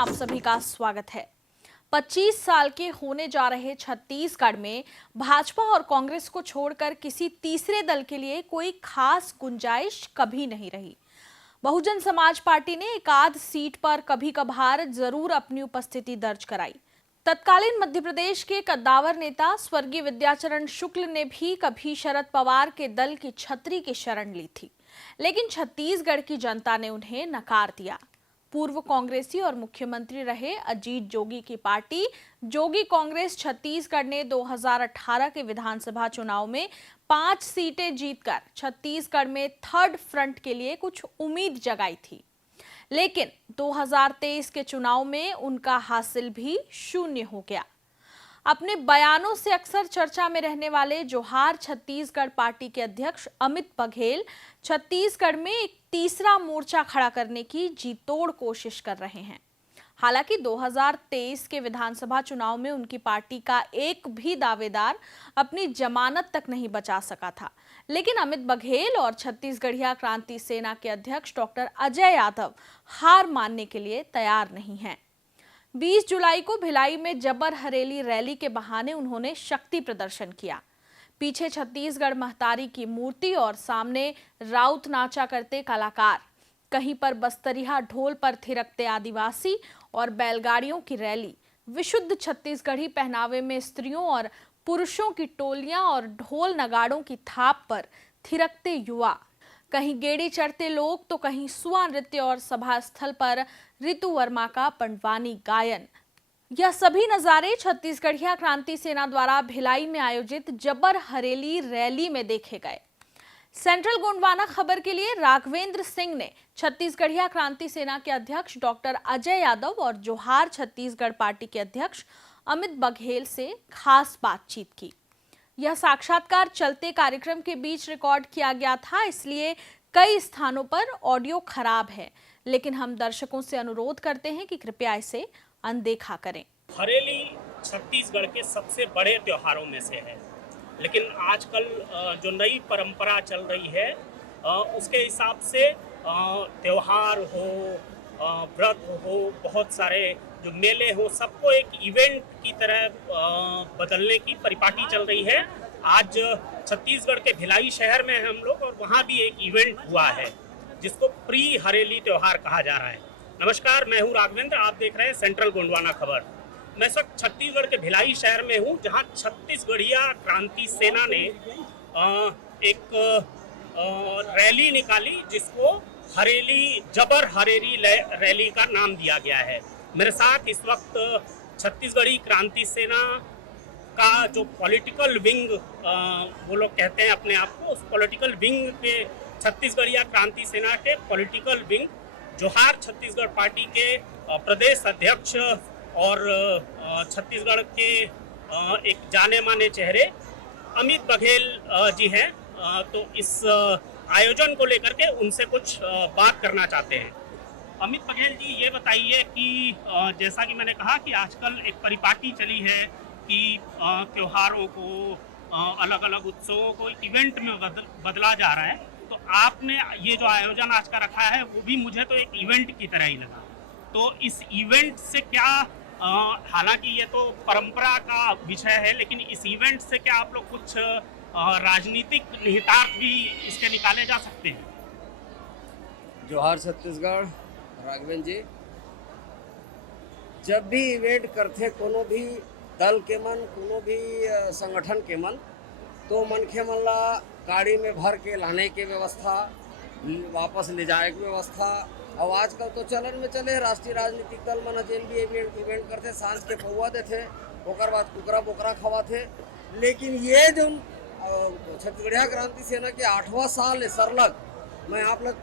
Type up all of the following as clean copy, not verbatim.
आप सभी का स्वागत है। 25 साल के होने जा रहे छत्तीसगढ़ में भाजपा और कांग्रेस को छोड़कर किसी तीसरे दल के लिए कोई खास गुंजाइश कभी नहीं रही। बहुजन समाज पार्टी ने एक आध सीट पर कभी कभार जरूर अपनी उपस्थिति दर्ज कराई। तत्कालीन मध्य प्रदेश के कद्दावर नेता स्वर्गीय विद्याचरण शुक्ल ने भी कभी शरद पवार के दल की छतरी की शरण ली थी, लेकिन छत्तीसगढ़ की जनता ने उन्हें नकार दिया। पूर्व कांग्रेसी और मुख्यमंत्री रहे अजीत जोगी की पार्टी जोगी कांग्रेस छत्तीसगढ़ ने 2018 के विधानसभा चुनाव में 5 सीटें जीतकर छत्तीसगढ़ में थर्ड फ्रंट के लिए कुछ उम्मीद जगाई थी, लेकिन 2023 के चुनाव में उनका हासिल भी शून्य हो गया। अपने बयानों से अक्सर चर्चा में रहने वाले जोहार छत्तीसगढ़ पार्टी के अध्यक्ष अमित बघेल छत्तीसगढ़ में एक तीसरा मोर्चा खड़ा करने की जी तोड़ कोशिश कर रहे हैं। हालांकि 2023 के विधानसभा चुनाव में उनकी पार्टी का एक भी दावेदार अपनी जमानत तक नहीं बचा सका था, लेकिन अमित बघेल और छत्तीसगढ़िया क्रांति सेना के अध्यक्ष डॉक्टर अजय यादव हार मानने के लिए तैयार नहीं हैं। 20 जुलाई को भिलाई में जबर हरेली रैली के बहाने उन्होंने शक्ति प्रदर्शन किया। पीछे छत्तीसगढ़ महतारी की मूर्ति और सामने राउत नाचा करते कलाकार, कहीं पर बस्तरिया ढोल पर थिरकते आदिवासी और बैलगाड़ियों की रैली, विशुद्ध छत्तीसगढ़ी पहनावे में स्त्रियों और पुरुषों की टोलियां और ढोल नगाड़ों की थाप पर थिरकते युवा, कहीं गेड़ी चढ़ते लोग तो कहीं सुआ नृत्य और सभा स्थल पर ऋतु वर्मा का पंडवानी गायन। यह सभी नजारे छत्तीसगढ़िया क्रांति सेना द्वारा भिलाई में आयोजित जबर हरेली रैली में देखे गए। सेंट्रल गोंडवाना खबर के लिए राघवेंद्र सिंह ने छत्तीसगढ़िया क्रांति सेना के अध्यक्ष डॉक्टर अजय यादव और जोहार छत्तीसगढ़ पार्टी के अध्यक्ष अमित बघेल से खास बातचीत की। यह साक्षात्कार चलते कार्यक्रम के बीच रिकॉर्ड किया गया था, इसलिए कई स्थानों पर ऑडियो खराब है, लेकिन हम दर्शकों से अनुरोध करते हैं कि कृपया इसे अनदेखा करें। हरेली छत्तीसगढ़ के सबसे बड़े त्योहारों में से है, लेकिन आजकल जो नई परंपरा चल रही है उसके हिसाब से त्योहार हो, व्रत हो, बहुत सारे जो मेले हो, सबको एक इवेंट की तरह बदलने की परिपाटी चल रही है। आज छत्तीसगढ़ के भिलाई शहर में हम लोग और वहाँ भी एक इवेंट हुआ है जिसको प्री हरेली त्योहार कहा जा रहा है। नमस्कार, मैं हूँ राघवेंद्र, आप देख रहे हैं सेंट्रल गोंडवाना खबर। मैं इस वक्त छत्तीसगढ़ के भिलाई शहर में हूँ, जहाँ छत्तीसगढ़िया क्रांति सेना ने एक रैली निकाली जिसको हरेली जबर हरेली रैली का नाम दिया गया है। मेरे साथ इस वक्त छत्तीसगढ़ी क्रांति सेना का जो पॉलिटिकल विंग वो लोग कहते हैं अपने आप को, उस पॉलिटिकल विंग के छत्तीसगढ़िया क्रांति सेना के पॉलिटिकल विंग जोहार छत्तीसगढ़ पार्टी के प्रदेश अध्यक्ष और छत्तीसगढ़ के एक जाने माने चेहरे अमित बघेल जी हैं। तो इस आयोजन को लेकर के उनसे कुछ बात करना चाहते हैं। अमित बघेल जी, ये बताइए कि जैसा कि मैंने कहा कि आजकल एक परिपाटी चली है कि त्योहारों को, अलग अलग उत्सवों को इवेंट में बदला जा रहा है, तो आपने ये जो आयोजन आज का रखा है वो भी मुझे तो एक इवेंट की तरह ही लगा। तो इस इवेंट से क्या, हालांकि ये तो परंपरा का विषय है, लेकिन इस इवेंट से क्या आप लोग कुछ राजनीतिक निहितार्थ भी इसके निकाले जा सकते हैं? जोहार छत्तीसगढ़, राघवेंद्र जी, जब भी इवेंट करते कोनो भी दल के मन, कोनो भी संगठन के मन, तो मनखे मन ला गाड़ी में भर के लाने की व्यवस्था, वापस ले जाए की व्यवस्था, और आजकल तो चलन में चले राष्ट्रीय राजनीतिक दल मन जेन भी इवेंट करते, सांझ के पौवा देते, ओकर बाद कुकरा बोकरा खवाते। लेकिन ये जो छत्तीसगढ़िया क्रांति सेना के 8वां साल है सरलग, मैं आप लोग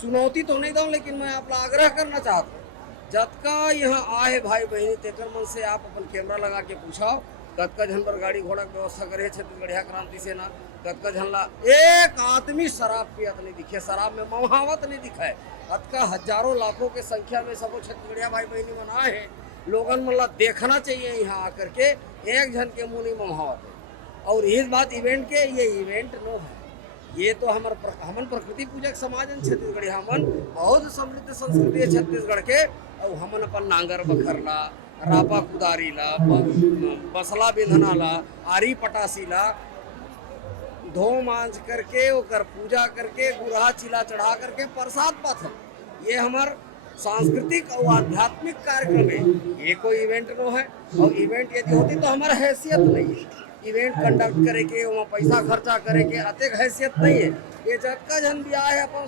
चुनौती तो नहीं दूँ, लेकिन मैं आप लोग आग्रह करना चाहता हूँ, जतका यहाँ आए भाई बहनी तेकर मन से आप अपन कैमरा लगा के पूछाओ कतका झन पर गाड़ी घोड़ा की व्यवस्था करे छत्तीसगढ़िया क्रांति सेना, कतका झन ला एक आदमी शराब पियत नहीं दिखे, शराब में मवावत नहीं दिखाए। अतका हजारों लाखों के संख्या में सबो छत्तीसगढ़िया भाई बहनी मन आए हैं, लोगन मन ला देखना चाहिए यहाँ आकर के एक झन के मुँह नहीं मवावत है। और इस बात इवेंट के, ये इवेंट नो है, ये तो हमन प्रकृति पूजक समाज है छत्तीसगढ़ी, हमन बहुत समृद्ध संस्कृति है छत्तीसगढ़ के। और हमन अपन नांगर बखरला, रापा कुदारी ला, बसला बिंधना ला, आरी पटासी ला धो मांझ करके ओकर पूजा करके गुरहा चिला चढ़ा करके प्रसाद पाथन। ये हमार सांस्कृतिक और आध्यात्मिक कार्यक्रम है। ये कोई इवेंट नो है। और इवेंट यदि होती तो हमारा हैसियत नहीं है इवेंट कंडक्ट करे के, वहाँ पैसा खर्चा करे के अतेक हैसियत नहीं है। ये जतका जन भी आए अपन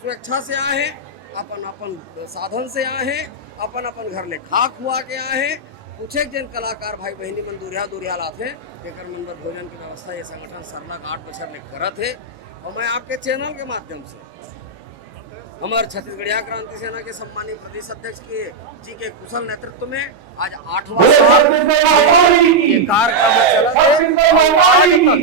स्वेच्छा से आए हैं, अपन अपन साधन से आए हैं, अपन अपन घर ले खा खुआ के आए हैं। कुछ एक जन कलाकार भाई बहनी मन दूरिया लाते हैं, जेकर मन बर भोजन की व्यवस्था ये संगठन सरलग 8 बछर ले करत है। और मैं आपके चैनल के माध्यम से हमारे छत्तीसगढ़िया क्रांति सेना के सम्मानित प्रदेश अध्यक्ष जी के कुशल नेतृत्व में आज 8वां साल ये कार्यक्रम चलत है। आज तक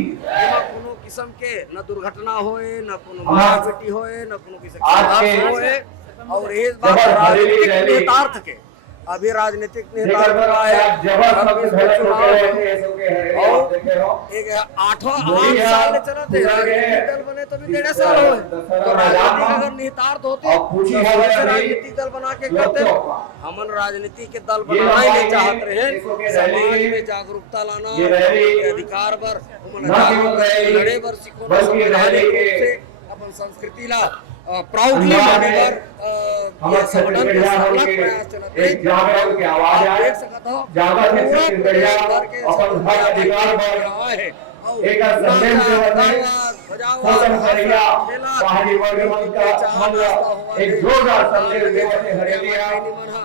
कोनो किस्म के न दुर्घटना होए, न कोनो मारपीटी होए, न कोनो किस्म के होए। और इस बात राजनीतिक नेतार्थ के अभी राजनीतिक नेता है और एक 8वां साल चला थे दल बने तो भी 1.5 साल हो। तो राजनीतिक अगर निहितार्थ होते तो राजनीतिक दल बना के करते। हमन राजनीति के दल बनाना ही नहीं चाहत रहे। समाज में जागरूकता लाना, अधिकार पर लड़े बर सिखोना, संवैधानिक रूप से अपन संस्कृति ला प्राउडली माने बर ये संगठन के सरलग प्रयास चलत है। देख सकत हो पूरा के अपन हक अधिकार बढ़ाए है। एक संदेश पहाड़ी वर्ग का एक जोरदार संदेश देवते हरियाणा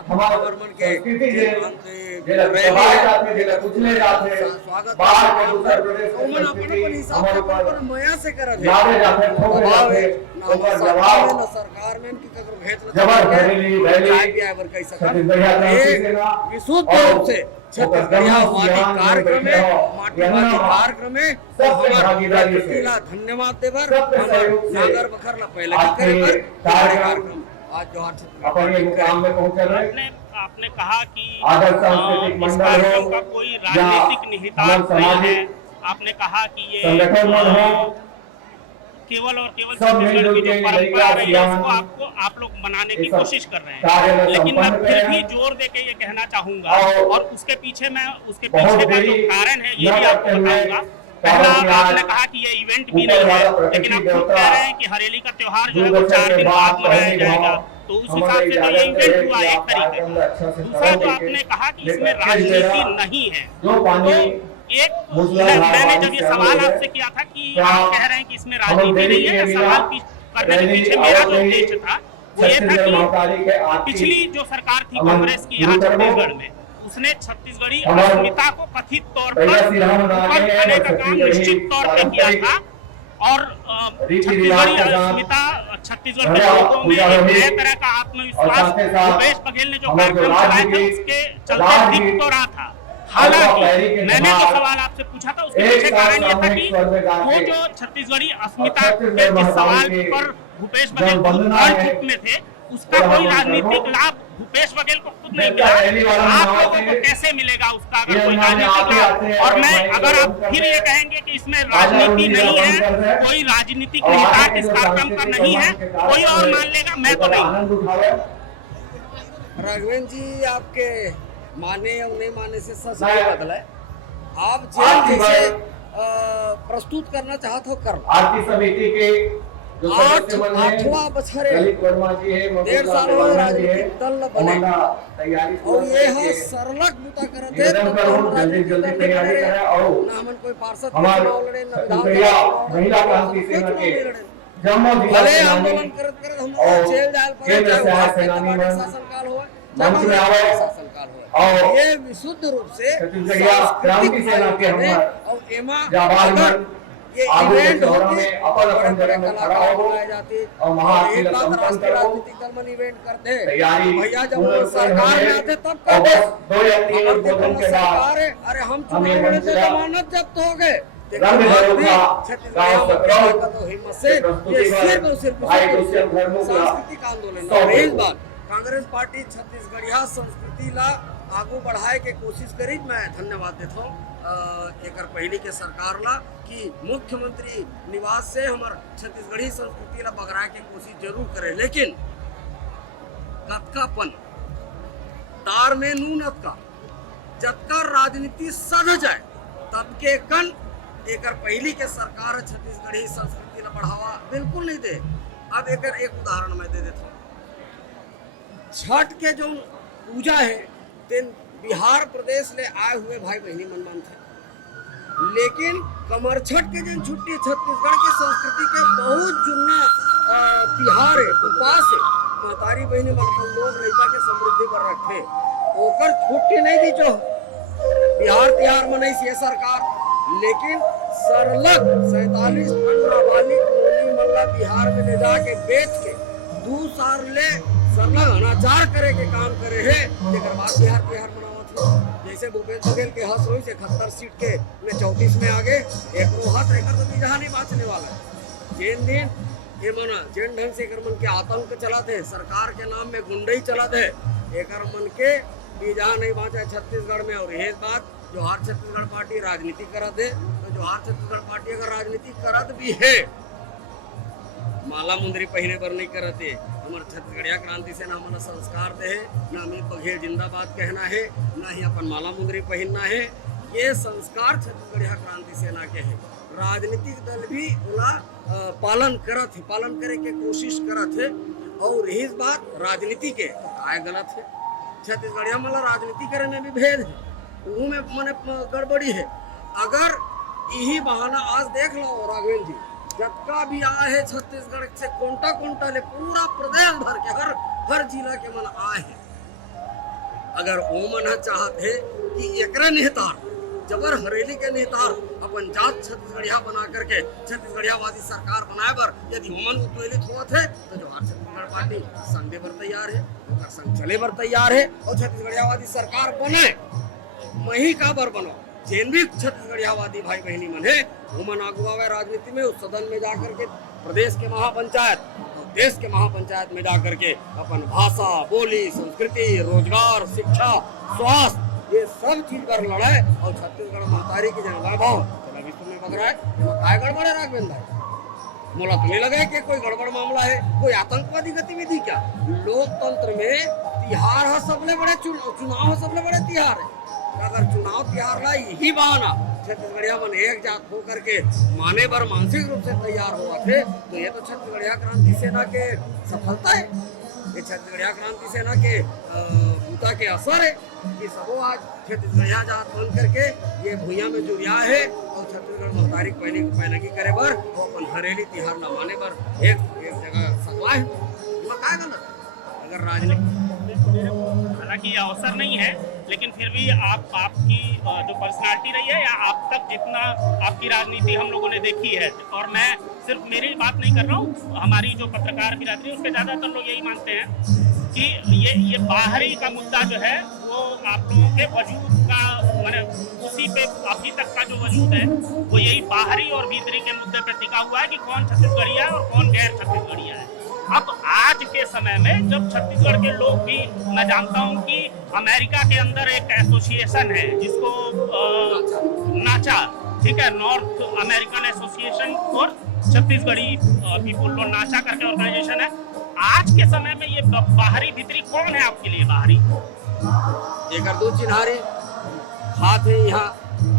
हमारे मन के जिला रैली जाते जिला कुचले जाते स्वागत बाहर के उत्तर प्रदेश ओमन अपन हिसाब से अपन मया से करत है जाते ठोक जाते ऊपर जवाब न सरकार में की कगर भेज जबर रैली भी आवर कह सकत विशुद्ध रूप से छत्तीसगढ़िया वादी कार्यक्रम में माटी कार्यक्रम में भागीदारी से धन्यवाद देवर नागर बखर ला पहले करे पर कार्यक्रम आज जो अपन ये मुकाम में पहुंच रहे हैं। आपने कहा कि आदर्श सांस्कृतिक मंडल हो का कोई राजनीतिक निहितार्थ नहीं है। आपने कहा कि ये संगठन हो केवल और केवल छत्तीसगढ़ की जो परंपरा रही है उसको आप लोग बनाने की कोशिश कर रहे हैं। लेकिन मैं फिर भी जोर देके ये कहना चाहूंगा और उसके पीछे का जो कारण है ये भी आपको बताऊंगा। पहला आपने कहा कि ये इवेंट भी नहीं है, लेकिन आप खुद कह रहे हैं कि हरेली का त्योहार जो है वो 4 दिन बाद मनाया जाएगा। तो उस हिसाब से तो ये इवेंट हुआ एक तरीके का। दूसरा जो आपने कहा कि इसमें राजनीति नहीं है, तो मैंने जब ये सवाल आपसे किया था कि आप कह रहे हैं कि इसमें राजनीति नहीं है, सवाल करने के पीछे मेरा जो उद्देश्य था वो ये था कि पिछली जो सरकार थी कांग्रेस की यहाँ छत्तीसगढ़ में, उसने छत्तीसगढ़ी अस्मिता को कथित तौर पर ऊपर खाने का काम निश्चित तौर पर किया था। और छत्तीसगढ़ी अस्मिता छत्तीसगढ़ के लोगों में एक नए तरह का आत्मविश्वास भूपेश बघेल ने जो कार्यक्रम चलाए थे उसके चलते दिख तो रहा था। हालांकि मैंने जो सवाल आपसे पूछा था उसके पीछे कारण ये था कि वो जो छत्तीसगढ़ी अस्मिता के जिस सवाल पर भूपेश बघेल चुप में थे उसका कोई राजनीतिक लाभ भूपेश बघेल को खुद नहीं मिला। आप लोगों को कैसे मिलेगा उसका अगर कोई राजनीतिक लाभ? और मैं अगर आप फिर ये कहेंगे कि इसमें राजनीति नहीं है, कोई राजनीतिक निहितार्थ इस कार्यक्रम का नहीं है, कोई और मान लेगा, मैं तो नहीं। राघवेंद्र जी आपके माने और नहीं माने से सच नहीं बदला है। आप जेल जैसे प्रस्तुत करना चाहते हो कर आरती समिति के 8वां बछर 1.5 साल हो राजनीतिक दल बने और ये है सरलग बुता करत है। तो राजनीतिक दल तैयारी करे और ना हमन कोई पार्षद चुनाव लड़े ना विधानसभा महिला क्रांति सेना के भले आंदोलन करत हम जेल जाल पर शासनकाल हो मंच में आवे शासनकाल हो और ये विशुद्ध रूप से क्रांति सेना के और एमा अगर ये इवेंट होते अपन जगह में खड़ा हो जाती और महाराष्ट्र राष्ट्रीय राजनीतिक दल में इवेंट करते भैया जब वो सरकार में आते तब करते 2 या 3 भोजन के बाद अरे हम चुनाव लड़े थे जमानत जब्त हो गए। हिम्मत से ये सिर्फ और सिर्फ सांस्कृतिक आंदोलन और इस बार कांग्रेस पार्टी छत्तीसगढ़िया संस्कृति ला आगू बढ़ाए के कोशिश करी। मैं धन्यवाद देता हूँ एक पहली के सरकार ला कि मुख्यमंत्री निवास से हमार छत्तीसगढ़ी संस्कृति ला बगराए के कोशिश जरूर करे, लेकिन कतकापन तार में नून अतका जतका राजनीति सध जाए तब के कन एक पहली के सरकार छत्तीसगढ़ी संस्कृति ला बढ़ावा बिल्कुल नहीं दे। अब एक उदाहरण मैं दे देता हूँ। छठ के जो पूजा है तेन बिहार प्रदेश ले आए हुए भाई बहनी मन थे, लेकिन कमर छठ के जो छुट्टी छत्तीसगढ़ के संस्कृति के बहुत जुन्ना तिहार है, उपवास है। महतारी बहनी मन हम लोग लड़का के समृद्धि पर रखे ओकर छुट्टी नहीं दी जो बिहार तिहार मनई से सरकार, लेकिन सरलग 47 वाली मल्ला बिहार में ले जाके बेच के 2 साल ले सरलग अनाचार करे के काम करे है। लेकर बाद बिहार तिहार मनावत है। जैसे भूपेश बघेल के हंस हुई से 71 सीट के में 34 में आगे एक हंस एक तो बीजा नहीं बाँचने वाला है। जेन दिन ये मना जेन ढंग से मन के आतंक चला थे, सरकार के नाम में गुंडई चला थे, एक मन के बीजा नहीं बाँचा छत्तीसगढ़ में। और यह बात जोहार छत्तीसगढ़ पार्टी राजनीति करत है, तो जोहार छत्तीसगढ़ पार्टी अगर राजनीति करत भी है माला मुंदरी पहने पर नहीं करते। हमारे छत्तीसगढ़िया क्रांति सेना हमारा संस्कार दे है, न अमित बघेल जिंदाबाद कहना है, न ही अपन माला मुंदरी पहनना है। ये संस्कार छत्तीसगढ़िया क्रांति सेना के है। राजनीतिक दल भी उला पालन करत है, पालन करे के कोशिश करत है। और यही बात राजनीति के तो काय गलत है। छत्तीसगढ़िया मतलब राजनीति करे में भी भेद है, वो में मने गड़बड़ी है। अगर यही बहाना आज देख लो राघवेंद्र जी, जबका भी आए है छत्तीसगढ़ से कोंटा ले पूरा प्रदेश भर के हर जिला के मन आए हैं। अगर वो मन चाहत है कि एकरा नेतार जबर हरेली के नेतार अपन जात छत्तीसगढ़िया बना करके छत्तीसगढ़ियावादी सरकार बनाए बर यदि हमन उत्वेलित हुआ थे तो जो छत्तीसगढ़ पार्टी संग दे बर तैयार है, संग चले बर तैयार है और छत्तीसगढ़ियावादी सरकार बने। मही का बर बनो जेन भी छत्तीसगढ़ियावादी भाई बहनी मन है वो आगू आवे राजनीति में, उस सदन में जाकर के प्रदेश के महापंचायत और देश के महापंचायत में जाकर के अपन भाषा, बोली, संस्कृति, रोजगार, शिक्षा, स्वास्थ्य ये सब चीज पर लड़ाए। और छत्तीसगढ़ महतारी की जनता भाव चला विश्व में बग रहा है। काय गड़बड़ है राघवेंद्र भाई? मोला तो नहीं लगा कि कोई गड़बड़ मामला है, कोई आतंकवादी गतिविधि क्या? लोकतंत्र में तिहार है सबले बड़े चुनाव है सबले बड़े तिहार है। अगर चुनाव तिहार ला यही बहाना छत्तीसगढ़िया मन एक जात हो करके माने बर मानसिक रूप से तैयार हुआ थे तो ये तो छत्तीसगढ़िया क्रांति सेना के सफलता है। ये छत्तीसगढ़िया क्रांति सेना के भूता के असर है कि सबो आज छत्तीसगढ़िया जात बन करके ये भूया में जुड़िया है और छत्तीसगढ़ महतारी पहले की करे बर वो अपन हरेली तिहार ला माने बर एक जगह सकवा है। क्या गलत अगर राजनीति हालांकि ये अवसर नहीं है, लेकिन फिर भी आपकी जो पर्सनालिटी रही है या आप तक जितना आपकी राजनीति हम लोगों ने देखी है, और मैं सिर्फ मेरी बात नहीं कर रहा हूँ, हमारी जो पत्रकार बिरादरी है उसके ज़्यादातर लोग यही मानते हैं कि ये बाहरी का मुद्दा जो है वो आप लोगों के वजूद का मैंने उसी पे अभी तक का जो वजूद है वो यही बाहरी और भीतरी के मुद्दे पे टिका हुआ है कि कौन छत्तीसगढ़िया है और कौन गैर छत्तीसगढ़िया है। अब आज के समय में जब छत्तीसगढ़ के लोग भी, मैं जानता हूं कि अमेरिका के अंदर एक एसोसिएशन है जिसको नाचा, ठीक है, North American Association for Chhattisgarhi people, लो नाचा करके ऑर्गेनाइजेशन है। आज के समय में ये बाहरी भीतरी कौन है आपके लिए? बाहरी एक दो चिन्हारी खात है यहाँ,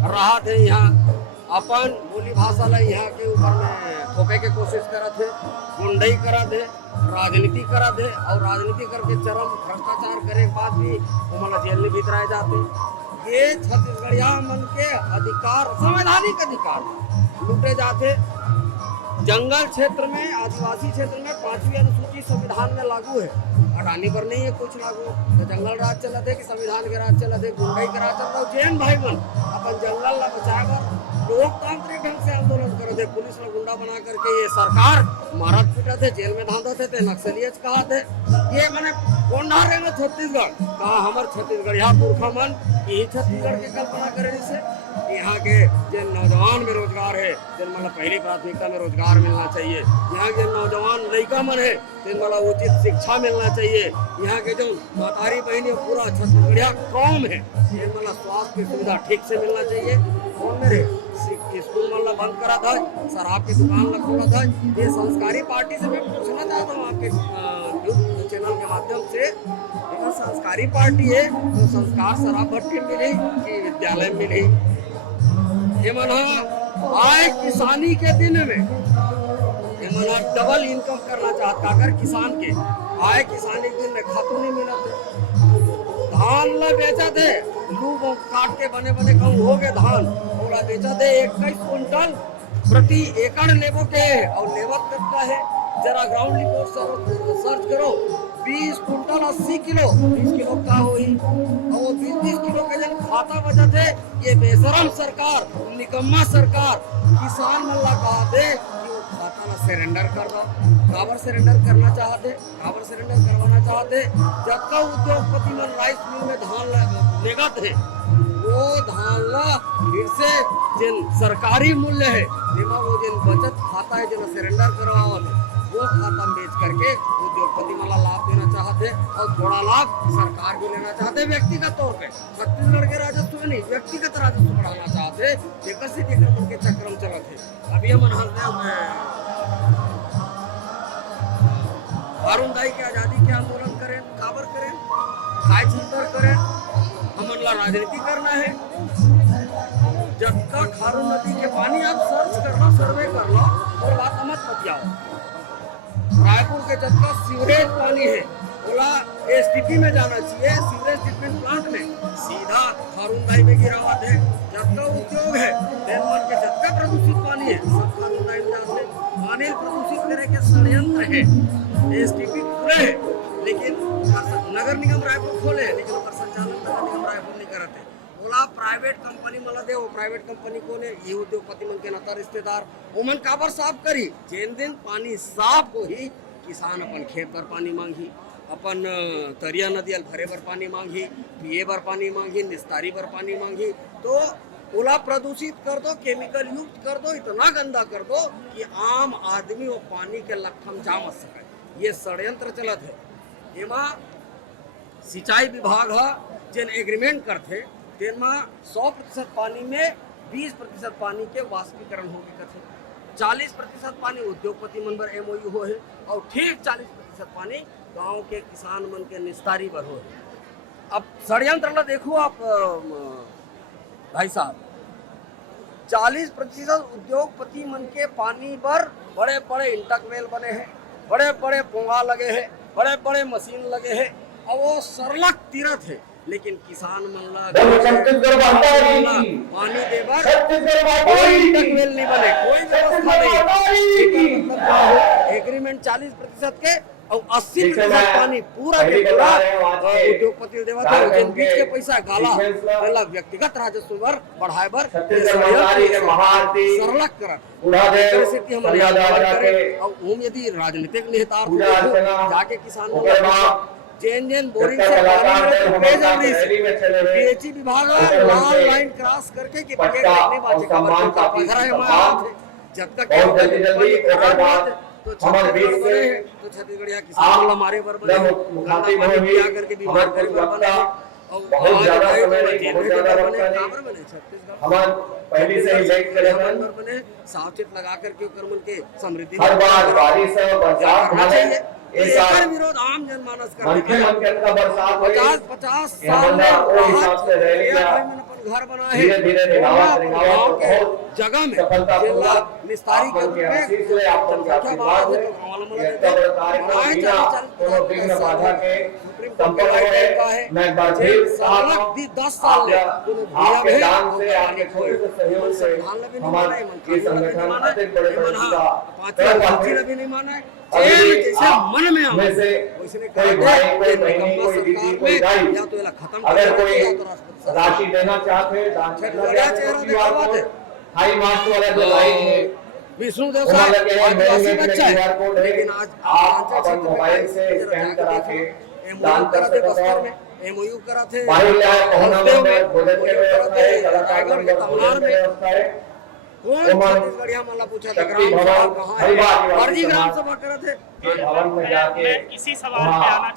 राहत है यहाँ, अपन बोली भाषा ला यहाँ के ऊपर में थोपे के कोशिश करत है, गुंडई करत है, राजनीति करत है और राजनीति करके चरम भ्रष्टाचार करे के बाद भी वो जेल में भीतराए जाते। ये छत्तीसगढ़िया मन के अधिकार, संवैधानिक अधिकार लूटे जाते। जंगल क्षेत्र में, आदिवासी क्षेत्र में 5वीं अनुसूची संविधान में लागू है, अडानी पर नहीं है कुछ लागू। तो जंगल राज चला थे कि संविधान के राज चला थे, गुंडई के राज चलता। जैन भाई मन अपन जंगल ला बचाए बर लोकतांत्रिक ढंग से आंदोलन करे थे, पुलिस ने गुंडा बना करके ये सरकार मारत पीटा थे, जेल में धांधा थे, नक्सलियत कहा थे। ये मैंने कौन ढारे में छत्तीसगढ़ कहा हमारे छत्तीसगढ़िया पुरखा मन यही छत्तीसगढ़ की कल्पना करे से कि यहाँ के जो नौजवान बेरोजगार है जिन मतलब पहली प्राथमिकता में रोजगार मिलना चाहिए। यहाँ के नौजवान लड़का मन है जिन मतलब उचित शिक्षा मिलना चाहिए। यहाँ के जो मातारी बहनी पूरा छत्तीसगढ़िया कौम है जिन मतलब स्वास्थ्य की सुविधा ठीक से मिलना चाहिए। और मेरे स्कूल मतलब बंद करा था, शराब की दुकान लग खोला था। ये संस्कारी पार्टी से मैं पूछना चाहता हूँ आपके न्यूज चैनल के माध्यम से, लेकिन संस्कारी पार्टी है तो संस्कार शराब भट्टी में मिली कि विद्यालय में मिली? ये मना आए किसानी के दिन में ये मना डबल इनकम करना चाहता अगर किसान के आए किसानी के दिन में खातू नहीं मिला थे। धान ला बेचा थे लू काट के बने बने कहूँ हो गए धान पूरा बेचा थे 21 कुंटल प्रति एकड़ लेबो के और लेबर कितना है जरा ग्राउंड रिपोर्ट सर्च करो। 20 कुंटल 80 किलो 20 किलो का हुई और वो 20 किलो के जन खाता बचत है। ये बेशरम सरकार निकम्मा सरकार किसान मन ला कहा दे कि वो खाता ला सरेंडर कर दो। काबर सरेंडर करना चाहते, काबर सरेंडर करवाना चाहते? जब का उद्योगपति मन राइस मिल में धान लेगत है वो धान ला फिर से जिन सरकारी मूल्य है जेमा वो जिन बचत खाता है जिन सरेंडर करवाओ वो खाता बेच करके उद्योगपति वाला लाभ देना चाहते और थोड़ा लाभ सरकार भी लेना चाहते व्यक्तिगत तौर पे। छत्तीसगढ़ के राजस्व में नहीं व्यक्तिगत राजस्व बढ़ाना चाहते। जेकर से जेकर के चक्रम चलत है। अभी हम अरुण दाई के आजादी के आंदोलन करें काबर करें काय चिंतन करें हमन ला राजनीति करना है। जब तक खारू नदी के पानी आप सर्च कर लो सर्वे कर लो और बात मत बतियाओ। रायपुर के जब तक सीवरेज पानी है बोला एसटीपी में जाना चाहिए सीवरेज ट्रीटमेंट प्लांट में सीधा खारूनदाई में गिरावट है। जब तक उद्योग है डेनमार्क के जब तक प्रदूषित पानी है सब खारूनदाई में जाते पानी प्रदूषित करे के षड्यंत्र है। एसटीपी खुले है लेकिन नगर निगम रायपुर खोले लेकिन उसका संचालन नगर निगम रायपुर नहीं करते। बोला प्राइवेट कंपनी मला दे वो प्राइवेट कंपनी को ने ये उद्योगपति मन के नाता रिश्तेदार ओमन काबर साफ करी जेन दिन पानी साफ हो ही किसान अपन खेत पर पानी मांगी अपन तरिया नदियल भरे पर पानी मांगी पिए पर पानी मांगी निस्तारी पर पानी मांगी तो ओला प्रदूषित कर दो केमिकल युक्त कर दो इतना गंदा कर दो कि आम आदमी वो पानी के लखम जा मत सके। ये षड्यंत्र चलत है। एमा सिंचाई विभाग है जिन एग्रीमेंट करते तेनमा 100% पानी में 20% पानी के वाष्पीकरण होगी कथे 40% पानी उद्योगपति मन बर MOU हो है और ठीक 40% पानी गांव के किसान मन के निस्तारी बर हो है। अब षड्यंत्र ला देखो आप भाई साहब 40% उद्योगपति मन के पानी पर बड़े बड़े इंटकवेल बने हैं बड़े बड़े पोंगा लगे हैं बड़े बड़े मशीन लगे हैं और वो सरलक तीरथ है लेकिन किसान मन ला पानी देवर कोई इंटकवेल नहीं बने कोई व्यवस्था नहीं। मतलब एग्रीमेंट 40% के और 80% पानी पूरा के पूरा उद्योगपति देवा था जिन बीच के पैसा गाला पहला व्यक्तिगत राजस्व बर बढ़ाए बर सरलक करत सिटी हम करे और ओम यदि राजनीतिक निहितार्थ जाके किसान जेन जेन बोरिंग से पानी में जल्दी से पीएचई विभाग लाल लाइन क्रॉस करके कि पकेट नहीं बाचे का पधरा है हमारा जब तक जल्दी तो छत्तीसगढ़िया किसान हमारे पर बने किया करके बीमार करे पर बने और पहली से ही लाइट बने सावचेत लगा करके कर्मन के समृद्धि हर बार बारिश और बरसात चाहिए। एकर विरोध आम जनमानस करते हैं। 50 साल में घर बना है गाँव के जगह में जिला निस्तारी के रूप में जनसंख्या बढ़ा है तो 10 साल भी नहीं माना है जैसे मन में वैसे या तो खत्म अगर कोई राशि देना चाहते हाई मार्क्स वाला जो लाइन है विष्णुदेव साहब आदिवासी बच्चा है लेकिन आज आप मोबाइल से स्कैन करा के एमओयू करा थे बस्तर में, एमओयू करा थे बाहर लाए पहुंचने हल्दिया में, में भोजन के एमओयू करा व्यवस्था है, थे कलाकार रायगढ़ के तमनार में। व्यवस्था है। कौन छत्तीसगढ़िया माला पूछा था शक्ति ग्राम सभा भवन, कहाँ हरिवार है? निवासी फर्जी ग्राम समाज सभा करे थे। के भवन में जाके मैं इसी सवाल पे आना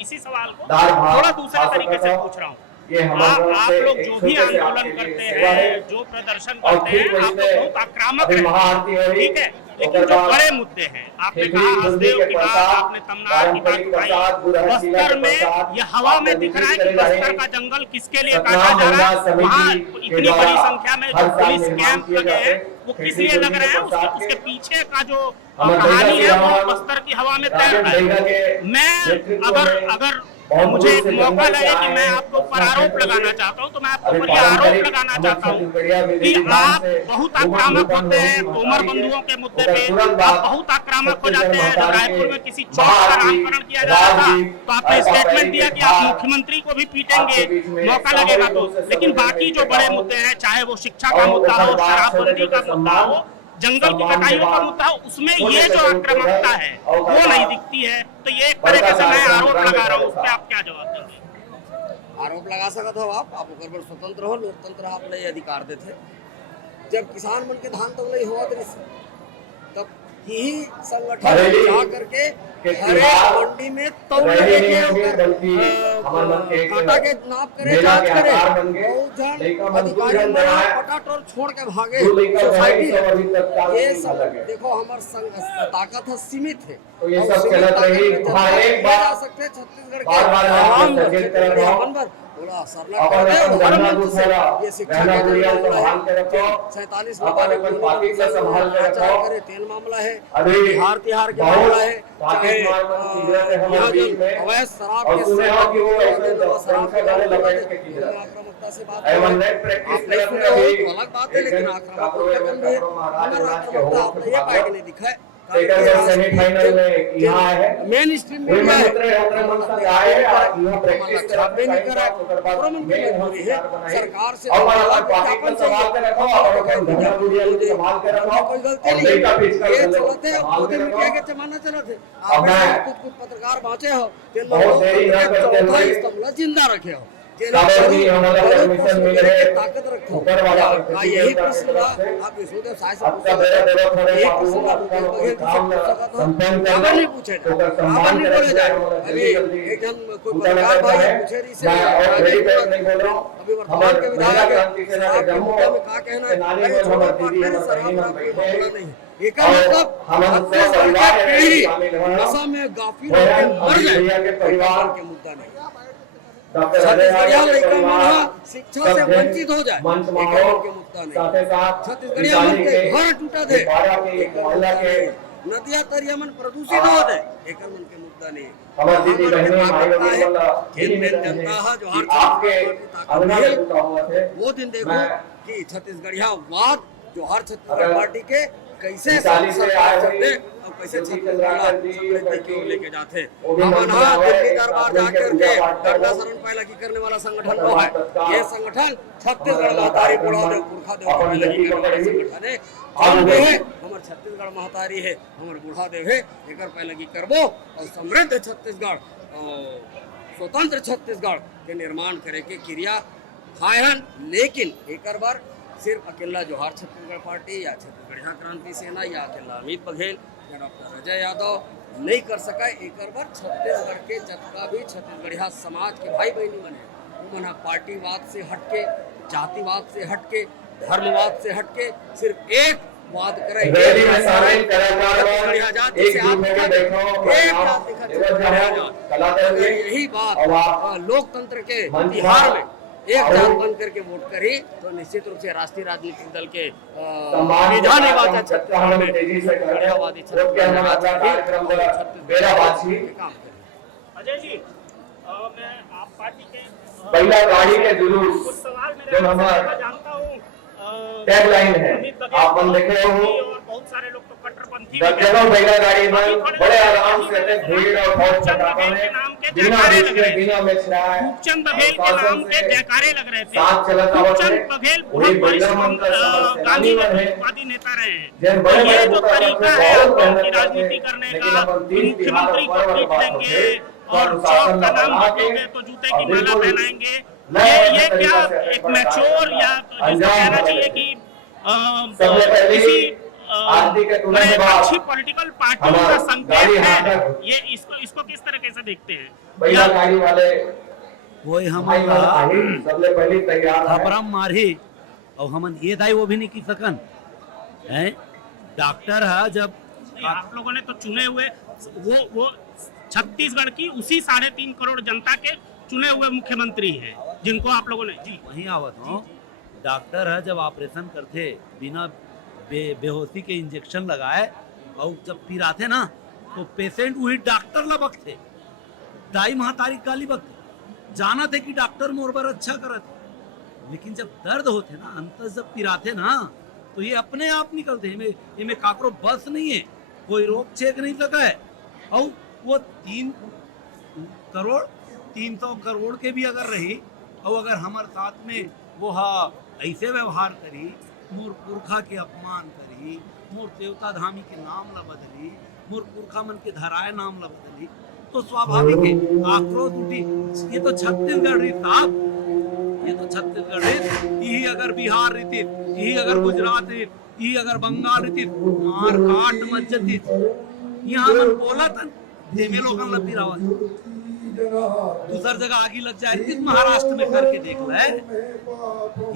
इसी सवाल को दाल भात थोड़ा दूसरे खा तरीके सकता से था। पूछ रहा हूँ। ये हमारे तरफ आप से लोग एक जो छोटे भी से आंदोलन आपके लिए करते सेवा है। हैं, जो प्रदर्शन और करते फिर हैं, आप इसमें लोग बहुत आक्रामक अभी रहते महाआरती हैं, होगी। ठीक है, लेकिन उसके जो बाद बड़े मुद्दे हैं, आपने खिचड़ी कहा बुंदी हसदेव के की बात, प्रसाद, आपने तमनार की बात पारंपरिक उठाई, प्रसाद, गुरहसीला बस्तर के में प्रसाद, ये हवा में आपने दिख रहा है विजिट कि करे बस्तर रहे। का जंगल किसके लिए सतना काटा जा रहा महिला है, समिति वहाँ के इतनी द्वारा बड़ी संख्या में हर जो साल पुलिस निर्माण कैंप किए लगे जाते हैं, हैं। वो किस खिचड़ी लिए लग बुंदी रहे के हैं, प्रसाद उसके के पीछे का जो अमर कहानी दैगा है वो श्रीराम, बस्तर की हवा में तैर राकेश रहा दैगा है। के मैं नेतृत्व में अगर बहुत मुझे दूर से मौका जंगल से लगे कि आए मैं हैं, आपको बस्तर पर आरोप क्षेत्र से। लगाना चाहता हूँ, तो मैं आपको अभी पर ये आरोप पारंपरिक लगाना हमर चाहता हूँ छत्तीसगढ़िया कि विधि-विधान आप से बहुत उमड़ आक्रामक भूपन होते हैं होगी तोमर महतारी बंधुओं के मुद्दे ओकर पे, तुरंत आप बाद बहुत आक्रामक हो जाते छत्तीसगढ़ हैं। जब महतारी रायपुर के में किसी चौक का महाआरती, नामकरण किया जा रहा था, राजगीत, तो आपने ऐसा स्टेटमेंट दिया कि आप पहले मुख्यमंत्री को भी आपके पीटेंगे बीच में मौका लगेगा तो। सामूहिक रूप से लेकिन सदन में बाकी जो लेके बड़े आऊं मुद्दे हैं, चाहे वो शिक्षा का और मुद्दा ओकर हो, बाद शराबबंदी छोटे का छोटे मुद्दा हो, सम्मान, जंगल की सम्मान के कटाइयों का बाद मुद्दा हो, उसमें छोटे ये जो छोटे आक्रामकता उधर है और वो ओकर नहीं बाद दिखती है। तो ये एक बड़का तरीके से मैं कार्यक्रम आरोप रंग लगा रहा हूँ, उस व्यवस्था। पर आप क्या जवाब देंगे? आरोप लगा सकत हो आप ओकर पर स्वतंत्र हो, लोकतंत्र आप ले अधिकार देते। जब किसान मन के धान तक नहीं हुआ तब यही संगठन हरेली जा करके के हर एक त्योहार मंडी में तौल रैली लेके नहीं होंगे, ओकर, बल्कि हमारे मन के एक कांटा के नाप करे, मेला जांच के करे। आकार बन गए। बहुत जन लइका मन अधिकारी दू जन मन बनाए। पटाट और छोड़ के भागे दू लइका सोसाइटी बनाए, सब अभी तक काम ये नहीं सब लगे। देखो हमार ताकत है, सीमित है। तो ये और सब सीमित चलत ताकत रही। में जनता वहाँ एक ले बार जा सकते हैं छत्तीसगढ़ के बार-बार तमाम आपको सचेत कर रहा हूं। मन पर बोला सरना अपन कर दे अपन और हर गन्ना मंच से दूसरा, ये शिक्षा गन्ना का गुड़िया जो मामला संभाल के है, रखो। 47 अपन अपन पार्टी से संभाल के आचार रखो। करे, तेल मामला है, अभी बिहार तिहार के बहुत मामला है, पार्टी चाहे मार सिगरेट है हमारे यहाँ बीच में। जो अवैध शराब और के सुने हो कि वो ऐसे शराब के संसद वाले बारे में लपेट के की जाए। आक्रामकता से बात एवं करें। नेट प्रैक्टिस आप नहीं करते सुने हो अभी तो अलग बात है, एक लेकिन दिन आक्रामकता काकरो एवं करनी है। काकरो महाराज हमारा राज के आक्रामकता होठ आपने ये भागवत। पार्टी नहीं दिखा है। सेकंड और सेमीफाइनल में यहाँ है। मेन स्ट्रीम वही मीडिया मंत्र है, अपने मन से आए और यहाँ प्रैक्टिस छापे नहीं करा है। ओकर बाद पूरा मन की मेन मजबूरी है। सरकार बनाई। सरकार से और अलग अपन पार्टी विज्ञापन को संभाल के चाहिए। रखो और अपन धंधा गुड़िया को संभाल के रखो कोई गलती और नहीं लइका पीछे है। ये कर लो, चलते हैं, संभाल मोदी के मीडिया के रखो। जमाना चलते अब मैं कुछ पत्रकार बाँचे हो बहुत देरी न करते चौथा हुए स्तंभ जिंदा रखे हो साबरमती हमारा परमिशन मिल रहे हैं। ताकत रखो। ऊपर वाला हाँ, यही प्रश्न था आप विष्णुदेव साय से आपका मेरा देवो थोड़े यही बाबू प्रश्न था आपका भूपेश बघेल जी से काम पूछ सका था। संपन्न कर आगे दो। नहीं पूछे तो कर आगे सम्मान नहीं करे बोले जाए। जल्दी अभी जल्दी एक जन कोई उनका पत्रकार लगता भाई है। पूछे रही से मैं और वेरी बैड नहीं बोल रहा अभी हूँ। वर्तमान के हमारे महिला विधायक क्रांति सेना के आपके जम्मू मुद्दे में क्या कहना है? सेनानी अरे और छोड़ो, हमारे पार्टी दीदी में हमारे शराब बहनी वराब बैठे कोई हैं। मामला नहीं। एक और मतलब हम छत्तीसगढ़ परिवार के में पीढ़ी शामिल हो रहा हूं। नशा में गाफिल और होकर हम मर भैया जाए के परिवार के मुद्दा नहीं। डॉक्टर छत्तीसगढ़िया अजय लड़का परिवार मन शिक्षा से वंचित हो जाए मंच एक माहौल के मुद्दा नहीं। साथ साथ छत्तीसगढ़िया मन के घर टूटा दे बाड़ा के मोहल्ला के नदिया तरिया मन प्रदूषित हो दे एक मन के मुद्दा नहीं। हमारे दीदी बहनें माई बहनें वाला जनता है जो हर आपके अंगना में टूटा हुआ थे। वो दिन देखो मैं- कि छत्तीसगढ़िया वाद जो हर छत्तीसगढ़ अगर पार्टी के कैसे चालीस से सरकार आए चलते हुए और कैसे दिल्ली छत्तीसगढ़ चंद्राकर जी, समृद्धि की ओर लेके जाते। वो भी हम मंच में अनहा आए, दिल्ली एक दरबार आदमी जाकर के के पूजा पाठ कर डंडा रहे। शरण पैलगी करने वाला संगठन मतलब वो है। तत्काल ये संगठन छत्तीसगढ़ महतारी बुढ़ादेव पुरखादेव अपन पैलगी गति करने वाला पकड़ी। संगठन है। और हम वो- है हमार छत्तीसगढ़ महतारी है, हमार बुढ़ादेव है, एकर पैलगी करबो और समृद्ध छत्तीसगढ़ स्वतंत्र छत्तीसगढ़ के निर्माण करे के क्रिया खायन। लेकिन एकर बार सिर्फ अकेला जोहार छत्तीसगढ़ पार्टी या छत्तीसगढ़िया क्रांति सेना या अकेला अमित बघेल या डॉक्टर अजय यादव नहीं कर सका। एकर बार छत्तीसगढ़ के जतका भी छत्तीसगढ़िया समाज के भाई बहनी बने उमन पार्टीवाद से हटके, जातिवाद से हटके, धर्मवाद से हटके सिर्फ एक वाद करे। रैली में शामिल कलाकार आजादी एक से दूसरे आप को देखो, एक प्रणाम, जाति का एवं छत्तीसगढ़िया जहाँ जात। कला करेंगे यही बात और आप लोकतंत्र के मंच बिहार में एक और जात बन करके वोट करी तो निश्चित रूप से राष्ट्रीय राजनीतिक दल के सम्मान विधान के निर्वाचन कार्यक्रम क्षेत्र हम में तेजी से कर रहे हैं। छत्तीसगढ़वादी वो क्या नाम आता है कार्यक्रम का बेरा बाछी। काम करें। अजय जी, मैं आप पार्टी के पहला गाड़ी के जुलूस कुछ सवाल मेरे जो हमारा जानता हूँ टैगलाइन है अमित बघेल आप बन देखे हो और बहुत सारे लोग तो कट्टरपंथी भी हैं। दर्जनों पहला गाड़ी में बड़े आराम से रहते भीड़ और बहुत सटापा में बिना बीच के बिना मिश्राए खूबचंद बघेल के नाम के जयकारे लग रहे थे। साथ चलत आवत खूबचंद है बघेल वही बहुत बड़ी महिला मंत्र गांधी सेनानी है वादी नेता रहे हैं। जब बड़े ये बड़े जो मुद्दा तरीका पर है बहुत आप लोगों की मेहनत करते राजनीति हैं, करने लेकिन का, अपन तीन मुख्यमंत्री बिहार को और पीट बात देंगे होते और चौक का नाम बदलोगे तो जूते की माला पहनाएंगे। ये क्या एक मैच्योर या जिसको कहना चाहिए कि किसी बड़े अच्छी पॉलिटिकल पार्टी का संकेत है, ये इसको किस तरीके से देखते हैं? भैया गाड़ी वाले कोई हम सबले पहले तैयार है। थपरम मारी और हम ये दाई वो भी नहीं की सकन है। डॉक्टर है जब आप लोगों ने तो चुने हुए वो छत्तीसगढ़ की उसी 3.5 करोड़ जनता के चुने हुए मुख्यमंत्री हैं, जिनको आप लोगों ने जी वहीं आवत हो। डॉक्टर है जब ऑपरेशन करते बिना बेहोशी के इंजेक्शन लगाए और जब पिराते ना तो पेशेंट वही डॉक्टर ला बकते, दाई महातारी काली बकते, जाना थे कि डॉक्टर मोर पर अच्छा करते। लेकिन जब दर्द होते ना अंतर जब पिराते ना तो ये अपने आप निकलते। इनमें काकरो बस नहीं है, कोई रोक चेक नहीं सका है। और वो 300 करोड़ के भी अगर रही और अगर हमारे साथ में वो ऐसे व्यवहार करी, मोर पुरखा के अपमान करी, मोर देवता धामी के नाम ला बदली, मोर पुरखा मन के धराए नाम ला बदली, तो स्वाभाविक है आक्रोश उठी। ये तो छत्तीसगढ़ रही साहब, ये तो छत्तीसगढ़ रही। यही अगर बिहार रहती, यही अगर गुजरात रहती, यही अगर बंगाल रहती, मार काट मच जाती। यहाँ मन बोला था देवे लोगन ला पिरावत, दूसर जगह आगे लग जाए। किस महाराष्ट्र में करके देख ले,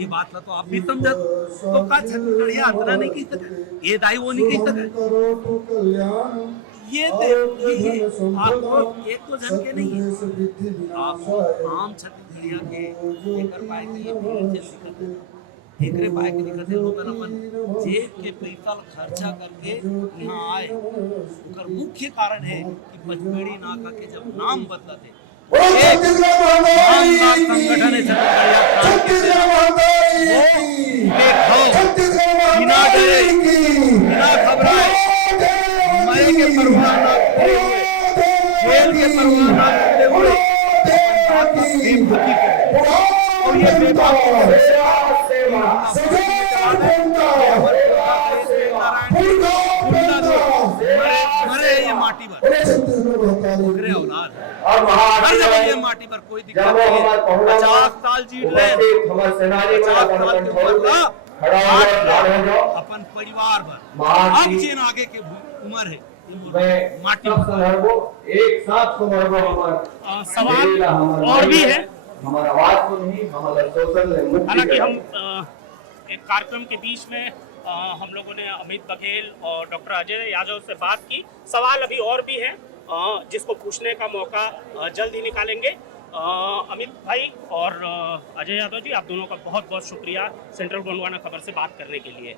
ये बात ला तो आप भी समझत। तो का छत्तीसगढ़िया इतना नहीं कह सके, ये दाई वो नहीं कह सके। ये आपको एक तो जन के नहीं है, आपको आम छत्तीसगढ़िया के एकर पाए की ये भीड़ चल दिक्कत है। एकरे पाए के दिक्कत है, लोगन अपन जेब के पैसा खर्चा करके यहाँ आए। उनका मुख्य कारण है कि पचपेड़ी नाका के जब नाम बदला थे, संगठन बिना डरे बिना घबराए मरे के परवाह न करते हुए, जेल के परवाह न करते हुए और ये मरे ये माटी पर औलाद हर जगह ये माटी पर कोई दिक्कत नहीं है। 50 साल जीत ले, 50 साल के बाद अपन परिवार भर अब चीन आगे के उम्र है माटी एक साथ सवाल और भी है। हमारा आवाज को नहीं, हमारा शोषण। हालांकि हम एक कार्यक्रम के बीच में हम लोगों ने अमित बघेल और डॉक्टर अजय यादव से बात की। सवाल अभी और भी हैं जिसको पूछने का मौका जल्द ही निकालेंगे। अमित भाई और अजय यादव जी, आप दोनों का बहुत बहुत शुक्रिया सेंट्रल गोंडवाना खबर से बात करने के लिए।